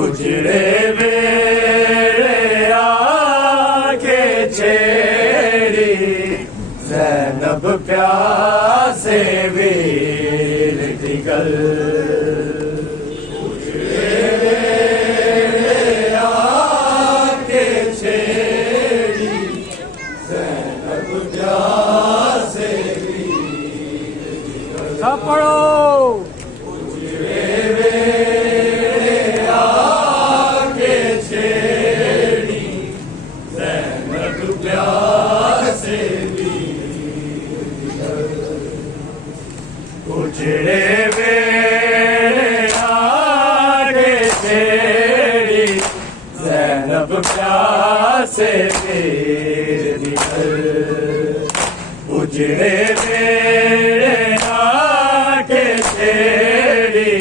उजड़े मेरे आके छेड़ी ज़ैनब प्यासे वीर दिगल। उजड़े मेरे आके छेड़ी ज़ैनब प्यासे वीर दिगल। सब पढ़ो। उजड़े मेरे आगे छेड़ी ज़ैनब प्यासे वीर दिगल। उजड़े मेरे आगे छेड़ी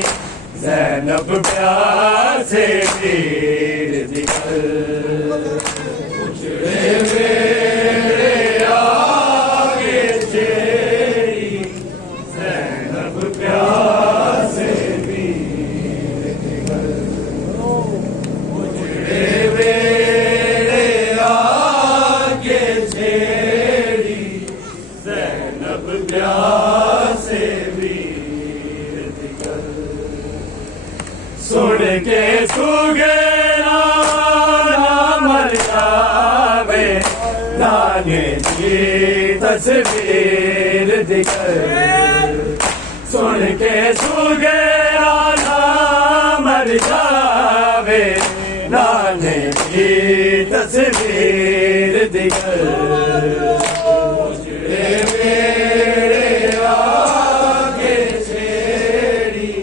ज़ैनब प्यासे वीर दिगल। उजड़े मेरे आगे छेड़ी ज़ैनब प्यासे वीर दिगल। उजड़े मेरे आगे छेड़ी ज़ैनब प्यासे वीर दिगल। सुन के सुगेरा ना मर जावे नाने की तस्वीर दिगल। सुन के सुगेरा ना मर जावे नाने की तस्वीर दिगल। उजड़े मेरे आगे छेड़ी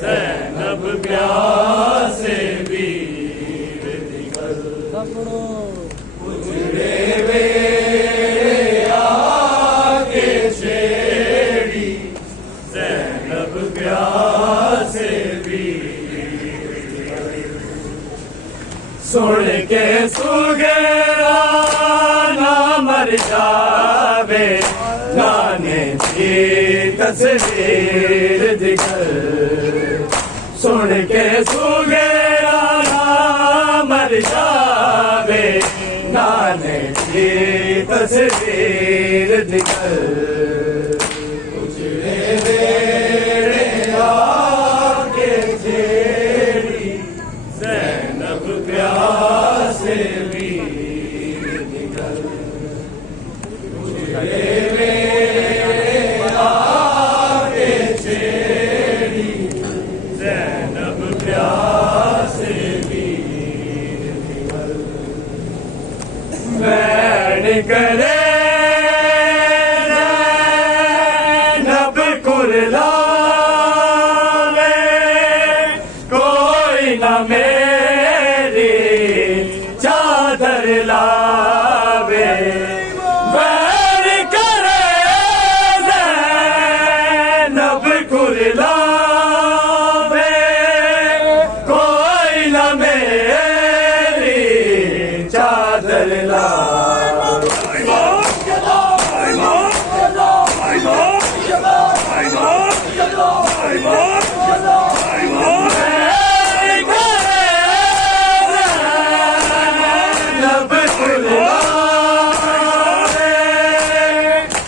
ज़ैनब प्यासे वीर दिगल। उजड़े मेरे आगे छेड़ी ज़ैनब प्यासे वीर दिगल। सुन के सुगेरा ना मर जावे नाने की तस्वीर दिगल। सुन के सुगेरा ना मर जावे नाने की तस्वीर दिगल। उजड़े मेरे आगे छेड़ी ज़ैनब प्यासे वीर दिगल। उजड़े मेरे आगे छेड़ी ज़ैनब प्यासे वीर दिगल। बैठ करे ज़ैनब कुरलावे कोई न मेरी चादर लावे। बैठ करे ज़ैनब कुरलावे कोई न मेरी चादर लावे।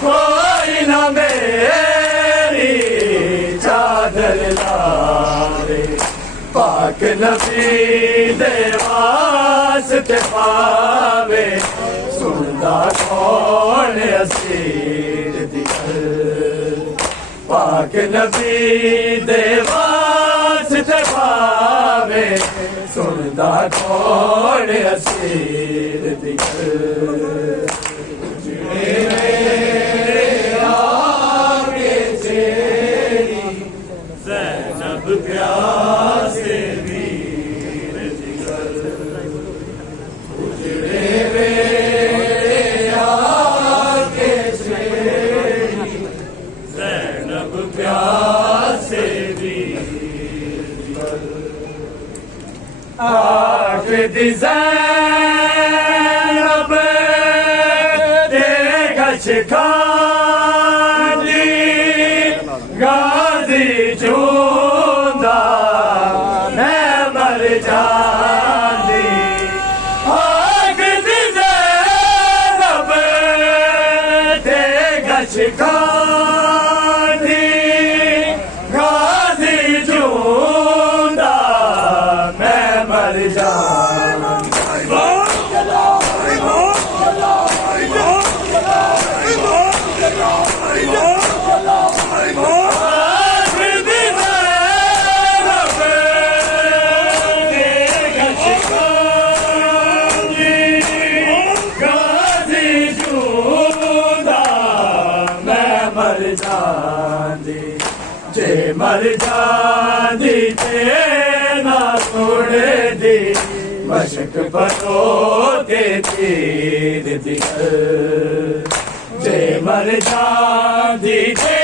कोई न मेरी चादर लावे। पाक नबी दे वास्ते पावे सुनदा कौन असीर दिगल। पाक नबी दे वास्ते पावे सुनदा कौन असीर दिगल। उजड़े मेरे आगे छेड़ी ज़ैनब प्यासे वीर दिगल। उजड़े मेरे आगे छेड़ी ज़ैनब प्यासे वीर दिगल। आँख दी ज़ैनब देखा शिखाली गाजी चूंदा मर जांदी आग दी ज़ैनब ते गश खांदी गाज़ी जूंदा मैं मर जांदी जे मर जांदी ते ना छोड़े दी मशक परो ते तीर दिखल जे मर जांदी ते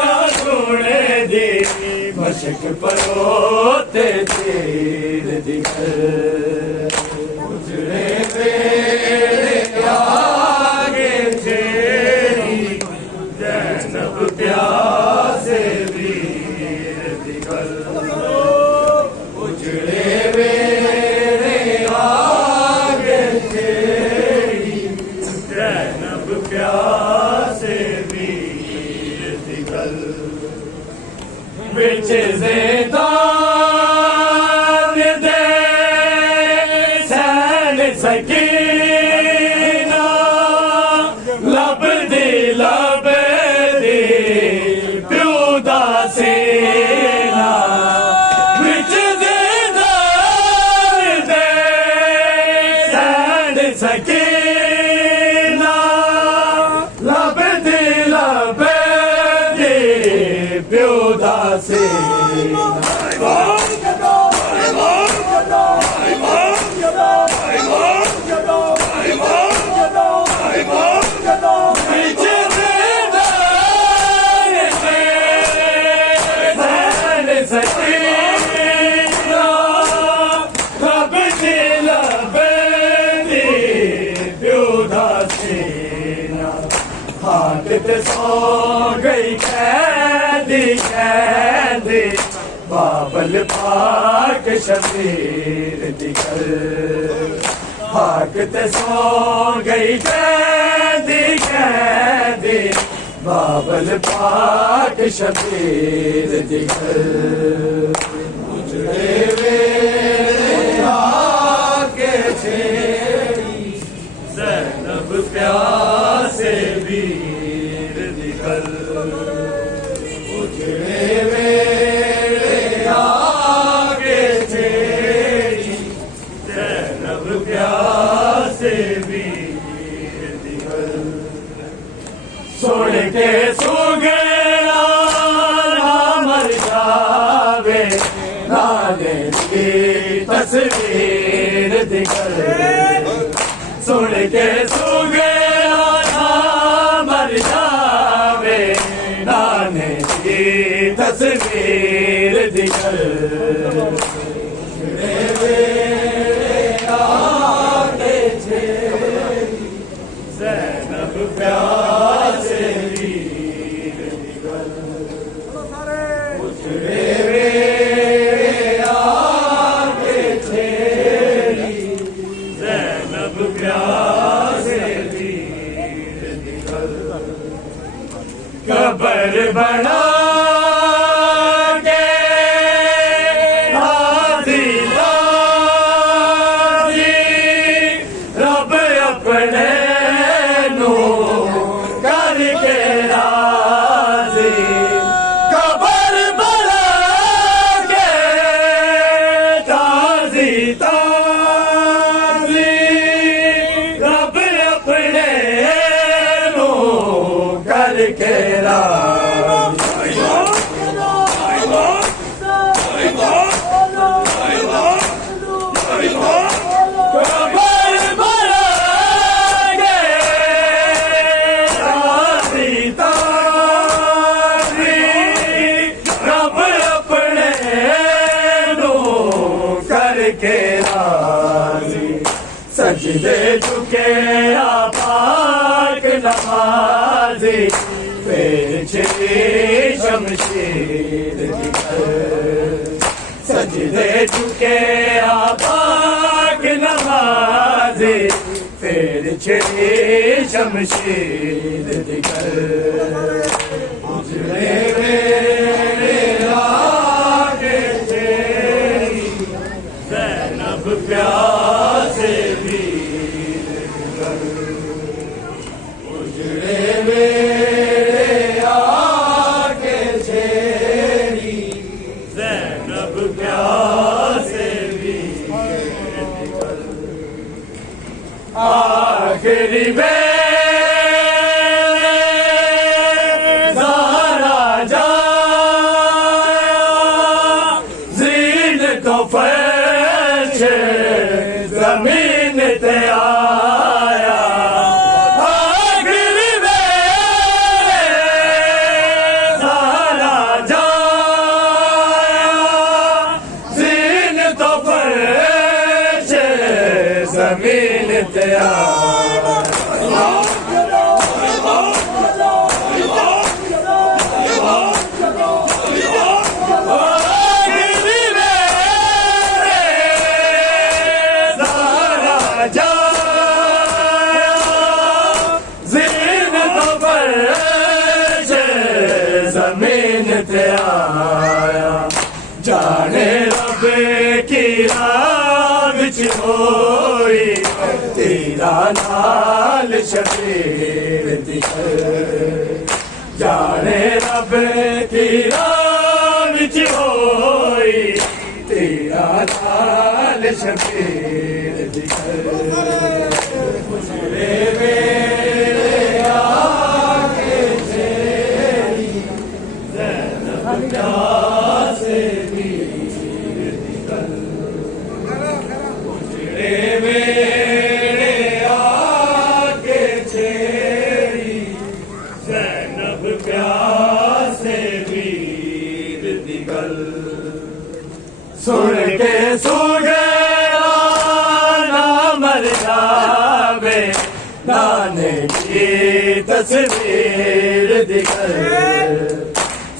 ना छोड़े दी मशक परो ते तीर दिखल उजड़े वेड़े आगे तेरी ज़ैनब प्यासे वीर दिखल उजड़े वेड़े आगे तेरी ज़ैनब प्यासे वीर दिखल बिच ज़ैदान दे सैन सकीना लब दी लब सेना बिच ज़ैदान दे सैन सकीना लब दी प्यो दा सेना हाथ सो गई कैदी कैदी बाबल पाक शबीर दिखल हाथ सो गई कैदी कैदी बाबल पाक शबीर दिखल उजड़े वेड़े आके छेड़ी ज़ैनब प्यासे वीर दिखल उजड़े वेड़े आगे छेड़ी ज़ैनब प्यासे वीर दिखल सुन के सुगड़ा मर जावे नाले की तस्वीर दिखल सुन के सुगड़ा मर जावे नाने की तस्वीर दिखल आगे छेड़ी ज़ैनब प्यासे वीर दिखल उजड़े वेड़े आगे छेड़ी ज़ैनब प्यासे वीर दिखल कबर बना के हाथी लादी रब अपने नू करके राजी कबर बना के ताजी ताजी रब अपने नू करके सजदे झुके पाक नमाज़ी फिर छे शमशीर दिखल सजदे झुके आपाक नमाज़ी फिर छिड़ी शमशीर दिगर उजड़े मेरे आगे तेरी ज़ैनब प्यासे वीर दिगर उजड़े मेरे आगे तेरी ज़ैनब प्यासे वीर दिगर आखिरी बेले ज़हरा जाया ज़ीन तो फर्श ज़मीन ते आया आखिरी बेले ज़हरा जाया ज़ीन तो फर्श ज़मीन ते आया ज़मीन ते आया जाने रब की राह विच होई तेरा नाल शबीर दिगर जाने रब की राह विच होई तेरा नाल शबीर दिगर उजड़े मेरे आगे तेरी ज़ैनब प्यासे वीर दिगर उजड़े मेरे आगे तेरी ज़ैनब प्यासे वीर दिगर सुन के सुगेरा ना मर जावे नाने की तस्वीर दिगर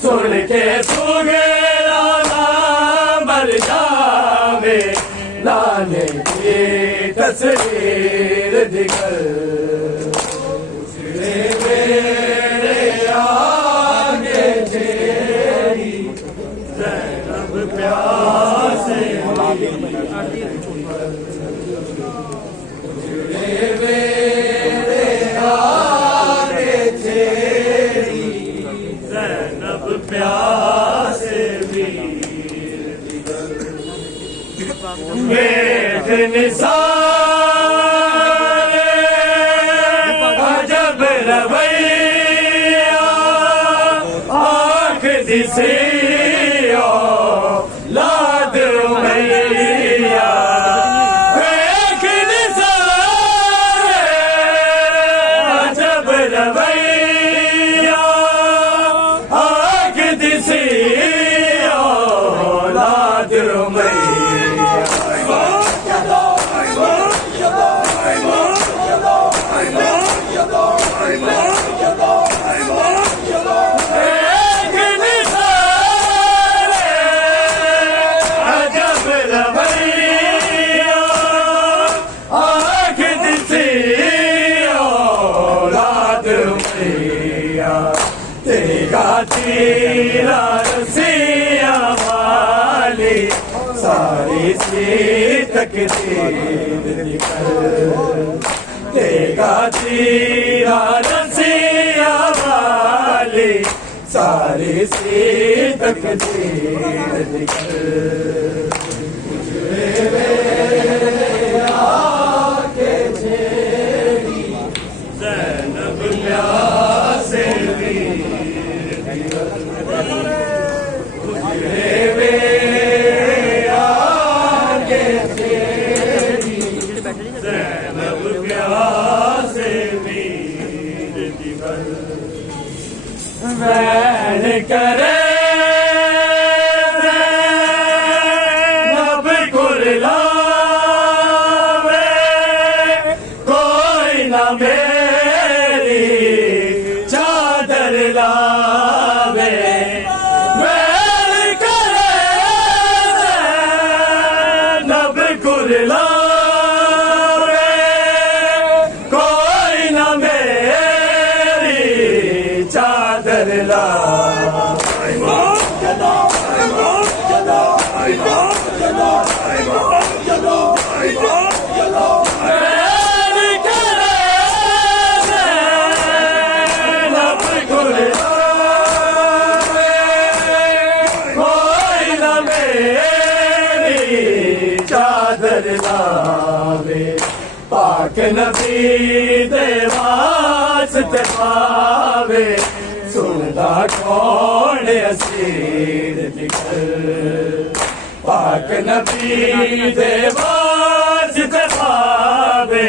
सुन के सुगेरा ना मर जावे नाने की तस्वीर दिगर उजड़े मेरे आगे तेरी ज़ैनब प्यासे उजड़े मेरे आगे तेरी ज़ैनब प्यासे वीर दिगर वेख निसारे अजब रवैया आँख दिसियो लाद मैया वेख निसारे अजब रवैया आँख दिसियो लाद मैया तेरा रसिया वाली सारी सी तकदीर निकल तेरा तेरा रसिया वाली सारी सी तकदीर निकल उजड़े मेरे आगे तेरी ज़ैनब प्यासे उजड़े मेरे आगे तेरी ज़ैनब प्यासे वीर दिगर वैन करे ज़ैनब कुरलावे कोई ना मेरी चादर लावे वैन करे कुरलावे कोई ना मेरी चादर चादर लावे पाक नबी दे वास्ते पावे सुनदा कौन असीर जिक्र पाक नबी दे वास्ते पावे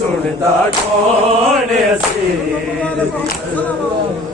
सुनदा कौन असीर जिक्र